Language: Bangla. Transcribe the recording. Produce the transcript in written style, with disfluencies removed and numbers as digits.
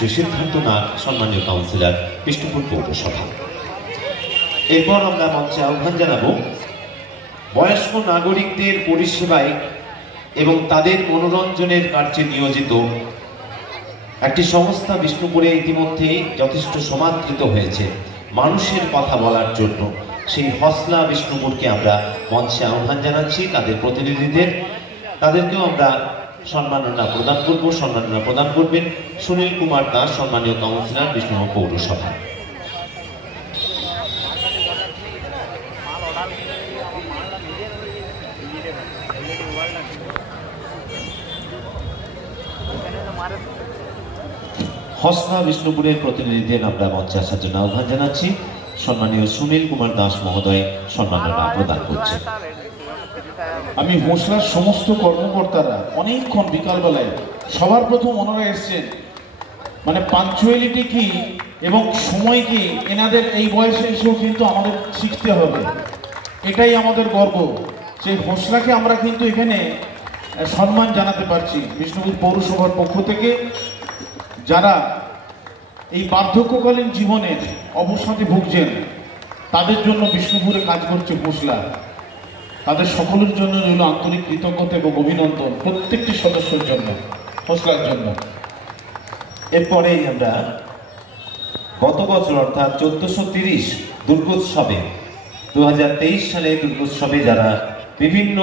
শ্রী সিদ্ধার্থনাথ সম্মানীয় কাউন্সিলর বিষ্ণুপুর পৌরসভা। এরপর আমরা মঞ্চে আহ্বান জানাবো বয়স্ক নাগরিকদের পরিষেবায় এবং তাদের মনোরঞ্জনের কার্যে নিয়োজিত একটি সংস্থা বিষ্ণুপুরে ইতিমধ্যেই যথেষ্ট সমাদৃত হয়েছে মানুষের কথা বলার জন্য। সেই হসলা বিষ্ণুপুরকে আমরা মঞ্চে আহ্বান জানাচ্ছি, তাদের প্রতিনিধিদের, তাদেরকেও আমরা সম্মাননা প্রদান করব। সম্মাননা প্রদান করবেন সুনীল কুমার দাস সম্মানীয় কাউন্সিলর বিষ্ণুপুর পৌরসভা। হসনা বিষ্ণুপুরের প্রতিনিধিদের আমরা মঞ্চে আসার জন্য আহ্বান জানাচ্ছি। সম্মানীয় সুনীল কুমার দাস মহোদয় সম্মাননা প্রদান করছেন। আমি হোসলার সমস্ত কর্মকর্তারা অনেকক্ষণ বিকালবেলায় সবার প্রথম ওনারা এসছেন, মানে পাঞ্চুয়ালিটি কি এবং সময় কি এনাদের এই বয়সে এসেও কিন্তু আমাদের শিখতে হবে। এটাই আমাদের গর্ব। সেই হোসলাকে আমরা কিন্তু এখানে সম্মান জানাতে পারছি বিষ্ণুপুর পৌরসভার পক্ষ থেকে। যারা এই বার্ধক্যকালীন জীবনের অবসাদে ভুগছেন তাদের জন্য বিষ্ণুপুরে কাজ করছে হোসলা। তাদের সকলের জন্য রইল আন্তরিক কৃতজ্ঞতা এবং অভিনন্দন, প্রত্যেকটি সদস্যের জন্য, হোসলার জন্য। এরপরেই আমরা গত বছর অর্থাৎ 1430 দুর্গোৎসবে 2023 সালে দুর্গোৎসবে যারা বিভিন্ন